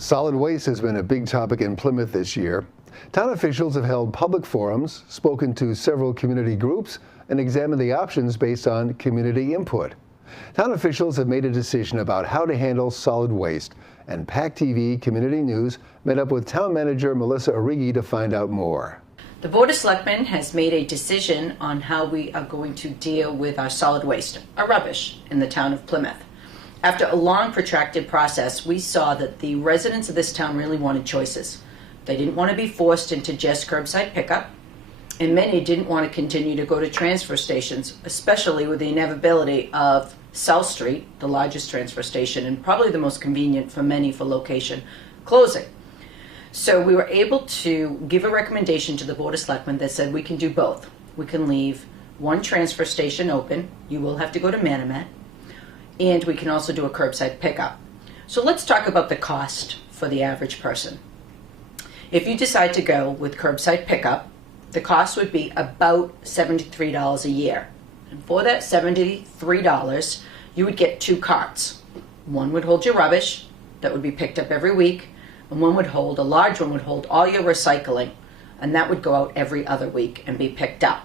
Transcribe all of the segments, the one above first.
Solid waste has been a big topic in Plymouth this year. Town officials have held public forums, spoken to several community groups, and examined the options based on community input. Town officials have made a decision about how to handle solid waste, and PACTV Community News met up with Town Manager Melissa Arrighi to find out more. The Board of Selectmen has made a decision on how we are going to deal with our solid waste, our rubbish, in the town of Plymouth. After a long, protracted process, we saw that the residents of this town really wanted choices. They didn't want to be forced into just curbside pickup, and many didn't want to continue to go to transfer stations, especially with the inevitability of South Street, the largest transfer station and probably the most convenient for many for location, closing. So we were able to give a recommendation to the Board of Selectmen that said we can do both. We can leave one transfer station open. You will have to go to Manomet. And we can also do a curbside pickup. So let's talk about the cost for the average person. If you decide to go with curbside pickup, the cost would be about $73 a year. And for that $73, you would get 2 carts. One would hold your rubbish that would be picked up every week, and a large one would hold all your recycling, and that would go out every other week and be picked up.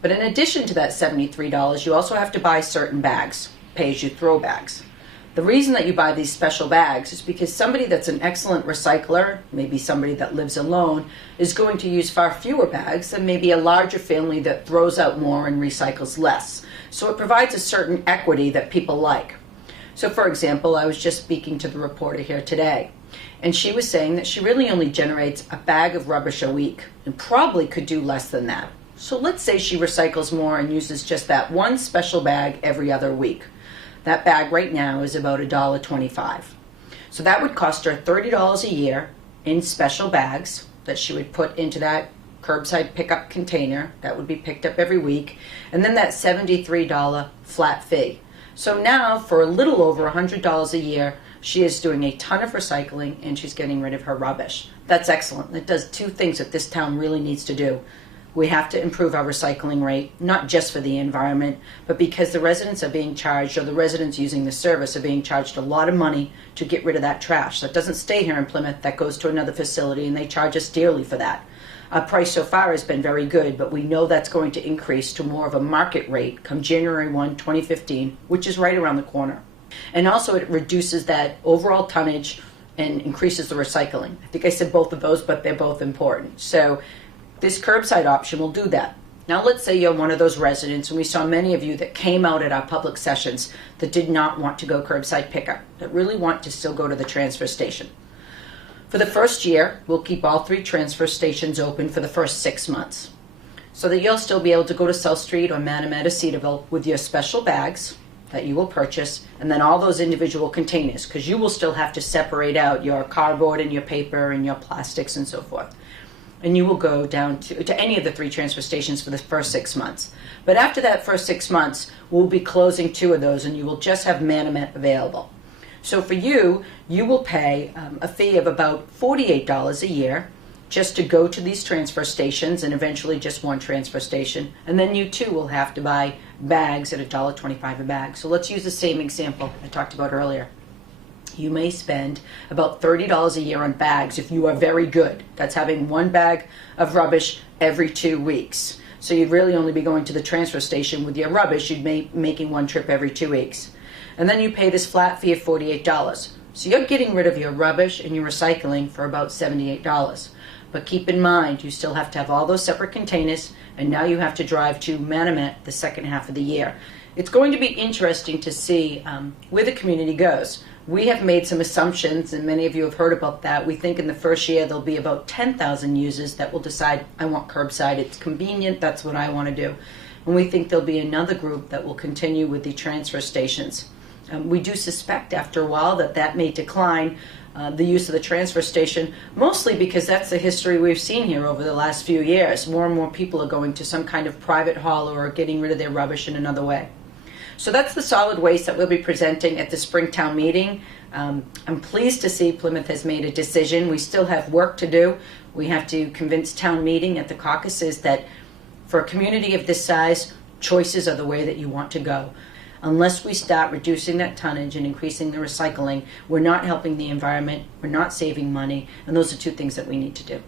But in addition to that $73, you also have to buy certain bags, pay-as-you-throw bags. The reason that you buy these special bags is because somebody that's an excellent recycler, maybe somebody that lives alone, is going to use far fewer bags than maybe a larger family that throws out more and recycles less. So it provides a certain equity that people like. So for example, I was just speaking to the reporter here today, and she was saying that she really only generates a bag of rubbish a week and probably could do less than that. So let's say she recycles more and uses just that one special bag every other week. That bag right now is about $1.25. So that would cost her $30 a year in special bags that she would put into that curbside pickup container that would be picked up every week, and then that $73 flat fee. So now for a little over $100 a year, she is doing a ton of recycling and she's getting rid of her rubbish. That's excellent. It does 2 things that this town really needs to do. We have to improve our recycling rate, not just for the environment, but because the residents are being charged, or the residents using the service are being charged a lot of money to get rid of that trash. That doesn't stay here in Plymouth, that goes to another facility, and they charge us dearly for that. Our price so far has been very good, but we know that's going to increase to more of a market rate come January 1, 2015, which is right around the corner. And also it reduces that overall tonnage and increases the recycling. I think I said both of those, but they're both important. So this curbside option will do that. Now let's say you're one of those residents, and we saw many of you that came out at our public sessions that did not want to go curbside pickup, that really want to still go to the transfer station. For the first year, we'll keep all 3 transfer stations open for the first 6 months, so that you'll still be able to go to South Street or Manomet or Cedarville with your special bags that you will purchase, and then all those individual containers, because you will still have to separate out your cardboard and your paper and your plastics and so forth. And you will go down to any of the 3 transfer stations for the first 6 months. But after that first 6 months, we'll be closing 2 of those, and you will just have Manomet available. So for you, you will pay a fee of about $48 a year just to go to these transfer stations, and eventually just one transfer station. And then you too will have to buy bags at $1.25 a bag. So let's use the same example I talked about earlier. You may spend about $30 a year on bags if you are very good. That's having 1 bag of rubbish every 2 weeks. So you'd really only be going to the transfer station with your rubbish. You'd be making 1 trip every 2 weeks. And then you pay this flat fee of $48. So you're getting rid of your rubbish and your recycling for about $78. But keep in mind, you still have to have all those separate containers, and now you have to drive to Manomet the second half of the year. It's going to be interesting to see where the community goes. We have made some assumptions, and many of you have heard about that. We think in the first year there'll be about 10,000 users that will decide, I want curbside, it's convenient, that's what I want to do. And we think there'll be another group that will continue with the transfer stations. We do suspect after a while that may decline, the use of the transfer station, mostly because that's the history we've seen here over the last few years. More and more people are going to some kind of private hauler or getting rid of their rubbish in another way. So that's the solid waste that we'll be presenting at the Springtown meeting. I'm pleased to see Plymouth has made a decision. We still have work to do. We have to convince town meeting at the caucuses that for a community of this size, choices are the way that you want to go. Unless we start reducing that tonnage and increasing the recycling, we're not helping the environment, we're not saving money, and those are two things that we need to do.